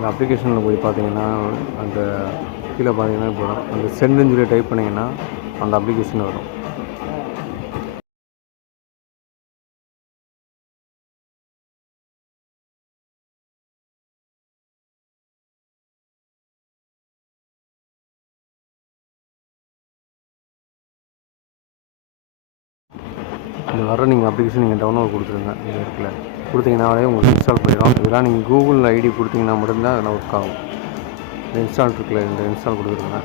இந்த அப்ளிகேஷனில் போய் பார்த்தீங்கன்னா அந்த கீழே பார்த்தீங்கன்னா இப்போ அந்த சென்டுன்னு சொல்லி டைப் பண்ணிங்கன்னா அந்த அப்ளிகேஷன் வரும். இந்த வர நீங்கள் அப்ளிகேஷன் நீங்கள் டவுன்லோட் கொடுத்துருங்க. இது இருக்குல்ல கொடுத்தீங்கன்னாலே உங்களுக்கு இன்ஸ்டால் பண்ணிடும். இதெல்லாம் நீங்கள் கூகுளில் ஐடி கொடுத்தீங்கன்னா மட்டும்தான் அதெல்லாம் ஒர்க் ஆகும். இந்த இன்ஸ்டால் இருக்குல்ல, இந்த இன்ஸ்டால் கொடுத்துருங்க.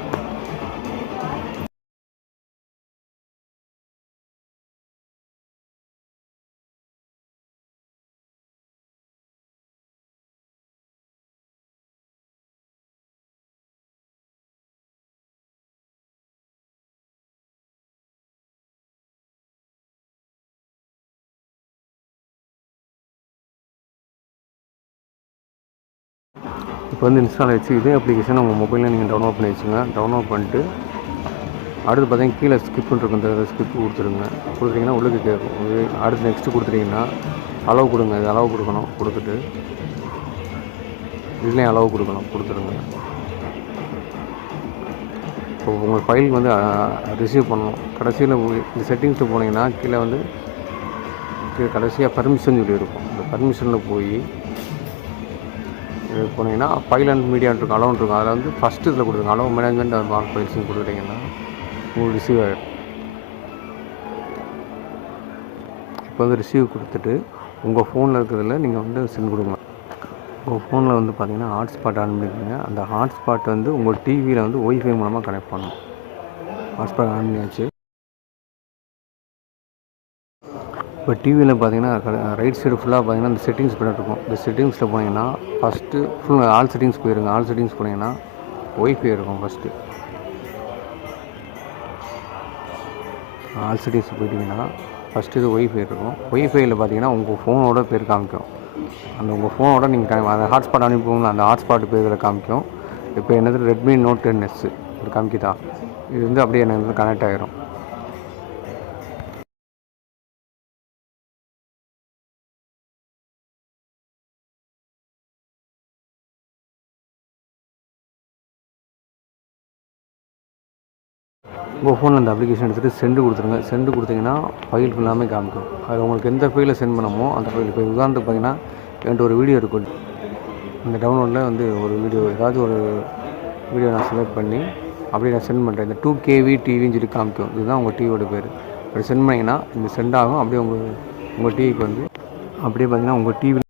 இப்போ வந்து இன்ஸ்டால் ஆகிடுச்சு. இதே அப்ளிகேஷன் உங்கள் மொபைலில் நீங்கள் டவுன்லோட் பண்ணி வச்சுங்க. டவுன்லோட் பண்ணிட்டு அடுத்து பார்த்தீங்கன்னா கீழே ஸ்கிப்னு இருக்கும், இந்த ஸ்கிப் கொடுத்துருங்க. கொடுத்துட்டிங்கன்னா உள்ளுக்கு கேட்கும். அடுத்து நெக்ஸ்ட்டு கொடுத்துட்டிங்கன்னா அளவு கொடுங்க. இது அளவு கொடுக்கணும். கொடுத்துட்டு இதுலேயும் அளவு கொடுத்துருங்க. இப்போ உங்கள் ஃபைல் வந்து ரிசீவ் பண்ணணும். கடைசியில் இந்த செட்டிங்ஸில் போனீங்கன்னா கீழே வந்து கடைசியாக பர்மிஷன் சொல்லி இருக்கும். இந்த பர்மிஷனில் போய் போனீங்கன்னா ஃபைல் அண்ட் மீடியான்னு இருக்கும், அலோன் இருக்கும். அதில் வந்து ஃபஸ்ட்டு இதில் கொடுத்துருங்க. அலோவ் மேனேஜ்மெண்ட் அண்ட் மார்க் ஃபைல்ஸ்னு கொடுத்துட்டிங்கன்னா உங்களுக்கு ரிசீவ் ஆகிடும். இப்போ வந்து ரிசீவ் கொடுத்துட்டு உங்கள் ஃபோனில் இருக்கிறதுல நீங்கள் வந்து சென்ட் கொடுங்க. உங்கள் ஃபோனில் வந்து பார்த்தீங்கன்னா ஹாட்ஸ்பாட் ஆன் பண்ணிக்கோங்க. அந்த ஹாட்ஸ்பாட் வந்து உங்கள் டிவியில் வந்து ஒய்ஃபை மூலமாக கனெக்ட் பண்ணணும். ஹாட்ஸ்பாட் ஆன் பண்ணியாச்சு. இப்போ டிவியில் பார்த்தீங்கன்னா ரைட் சைடு ஃபுல்லாக பார்த்தீங்கன்னா இந்த செட்டிங்ஸ் பட்டன் இருக்கும். இந்த செட்டிங்ஸில் போனீங்கன்னா ஃபஸ்ட்டு ஃபுல் ஆல் செட்டிங்ஸ் போயிருங்க. ஆல் செட்டிங்ஸ் போனீங்கன்னா ஒய்ஃபை இருக்கும். ஃபஸ்ட்டு ஆல் செட்டிங்ஸ் போயிட்டிங்கன்னா ஃபஸ்ட்டு இது ஒய்ஃபை இருக்கும். ஒய்ஃபையில் பார்த்தீங்கன்னா உங்கள் ஃபோனோட பேர் காமிக்கும். அந்த உங்கள் ஃபோனோட நீங்கள் அந்த ஹாட்ஸ்பாட் அனுப்புவோம்ல, அந்த ஹாட்ஸ்பாட் பேர் இதில் காமிக்கும். இப்போ என்னது ரெட்மி நோட் 10S இது காமிக்குதா? இது வந்து அப்படியே எனக்கு கனெக்ட் ஆகிரும். உங்கள் ஃபோனில் அந்த அப்ளிகேஷன் எடுத்துகிட்டு சென்டு கொடுத்துருங்க. சென்டு கொடுத்தீங்கன்னா ஃபைல் ஃபுல்லாமே காமிக்கும். அது உங்களுக்கு எந்த ஃபைலில் சென்ட் பண்ணமோ அந்த ஃபைல். இப்போ உதாரணத்துக்கு பார்த்தீங்கன்னா என்கிட்ட ஒரு வீடியோ இருக்கும். இந்த டவுன்லோடில் வந்து ஒரு வீடியோ ஏதாவது ஒரு வீடியோ நான் செலக்ட் பண்ணி அப்படியே நான் சென்ட் பண்ணுறேன். இந்த 2KB டிவின்னு சொல்லி காமிக்கும். இதுதான் உங்கள் டிவியோட பேர். அப்படி சென்ட் பண்ணிங்கன்னா இந்த சென்ட் ஆகும். அப்படியே உங்கள் டிவிக்கு வந்து அப்படியே பார்த்தீங்கன்னா உங்கள் டிவி